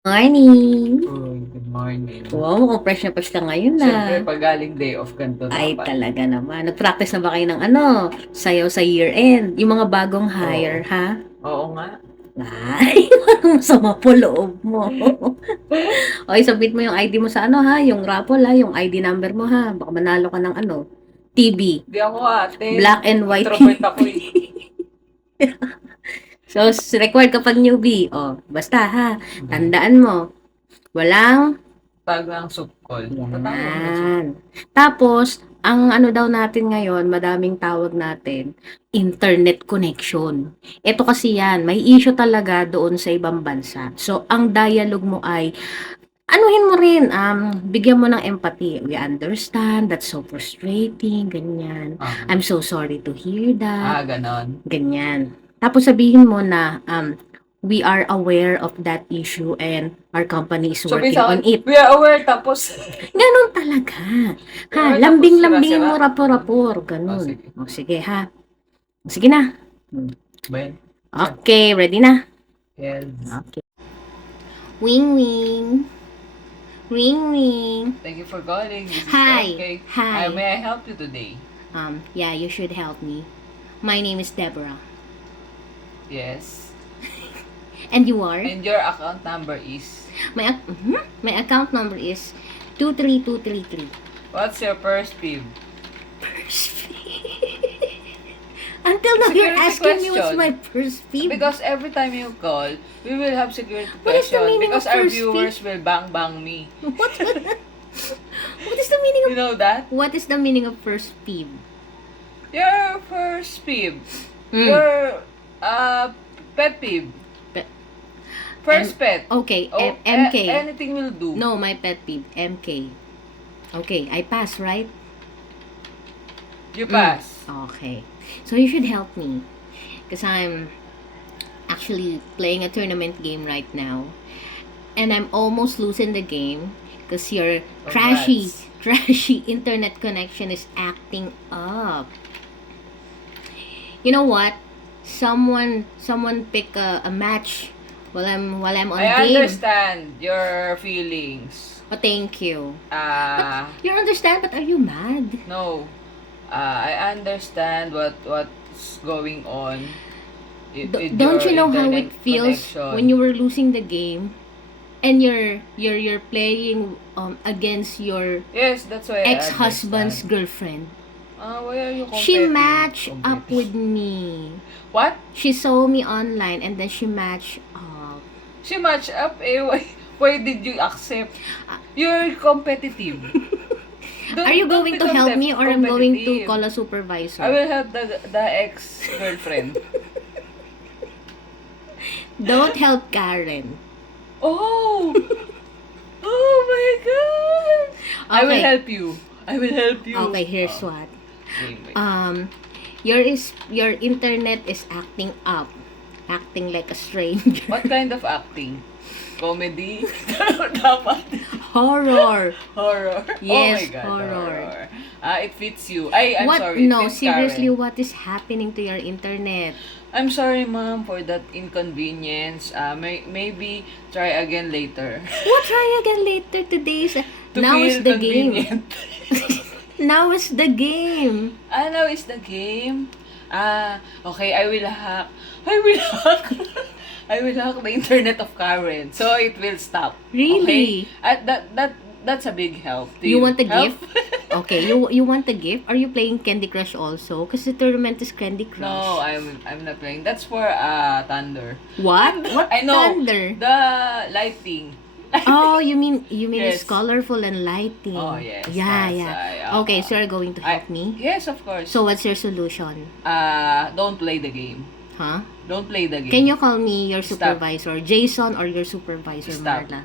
Morning! Uy, good morning. Wow, mukhang fresh na fresh ka ngayon Siyempre, na. pag galing day off, ganito Ay, dapat. talaga naman. Nag-practice na ba kayo ng sayaw sa year-end? Yung mga bagong Oo. hire, ha? Oo nga. Ay, parang masama po loob mo. Okay, submit mo yung ID mo sa ha? Yung raffle, ha? Yung ID number mo, ha? Baka manalo ka ng TV. Di ako ate. Black and white Introvert ako TV. eh. So, required kapag newbie. Basta, ha? Tandaan mo, walang Tag ng soup call. Tatawag mo ng soup. yan. Tapos, ang daw natin ngayon, madaming tawag natin, internet connection. Ito kasi yan, may issue talaga doon sa ibang bansa. So, ang dialogue mo ay, anuhin mo rin, bigyan mo ng empathy. We understand, that's so frustrating, ganyan. I'm so sorry to hear that, Ganon. ganyan. Tapos sabihin mo na, we are aware of that issue and our company is Sabi working sa on akin, it. we are aware, tapos. Ganun talaga. Ha, Tapos lambing-lambingin mo, sira-sira. rapor-rapor. Ganun. Sige. Sige ha. Sige na. Ben. Okay, ready na? Yes. Okay. Wing wing. Wing wing. Thank you for calling. This is Hi. MK. Hi. May I help you today? Yeah, you should help me. My name is Deborah. Yes. And you are? And your account number is? My account number is 23233. What's your first PIB? Until now, you're Security asking me what's question. my first fee. Because every time you call, we will have security What is the question. meaning Because of our first viewers will bang me. What? What is the meaning You know that? What is the meaning of first fee? Your first PIB. Mm. Your pet PIB. First pet. Okay, Oh, MK. Anything will do. No, my pet peeve, MK. Okay, I pass, right? You pass. Okay. So you should help me. Because I'm actually playing a tournament game right now. And I'm almost losing the game. Because your trashy internet connection is acting up. You know what? Someone pick a match while I'm on I game. understand your feelings. Oh, thank you. Ah, You understand, but are you mad? no. I understand what's going on. Don't you know how it internet feels connection. when you were losing the game and you're playing against your Yes, that's why I ex-husband's understand. girlfriend? Why are you She competing? matched up with me. What? She saw me online and then she matched up. She match up eh. Why did you accept? You're competitive. Are you Don't going be to help me or I'm going to competitive. call a supervisor? I will help the ex-girlfriend. Don't help Karen. Oh! Oh my God! I will Okay. help you. I will help you. Okay, here's what. Wait. Your internet is acting up. Acting like a stranger. What kind of acting? Comedy? Dapat. Horror. Horror? Yes, Oh my God, horror. It fits you. I'm What? sorry. It No, fits seriously, Karen. what is happening to your internet? I'm sorry, ma'am, for that inconvenience. Maybe try again later. What? Try again later. Today's To now is feel the game. convenient. Now is the game. Now is the game. Okay, I will hack. I will hack. I will hack the internet of Karen, so it will stop. Really? Okay? That's a big help. Do You want a help? gift? Okay, you want a gift? Are you playing Candy Crush also? Because the tournament is Candy Crush. No, I'm not playing. That's for Thunder. What? What I know. thunder? The lighting. Oh, you mean it's Yes. colorful and lighting. Oh, yes, Yeah, that's yeah. Okay, so you're going to help me? Yes, of course. So what's your solution? Don't play the game. Huh? Don't play the game. Can you call me your Stop. supervisor, Jason, or your supervisor, Stop. Marla?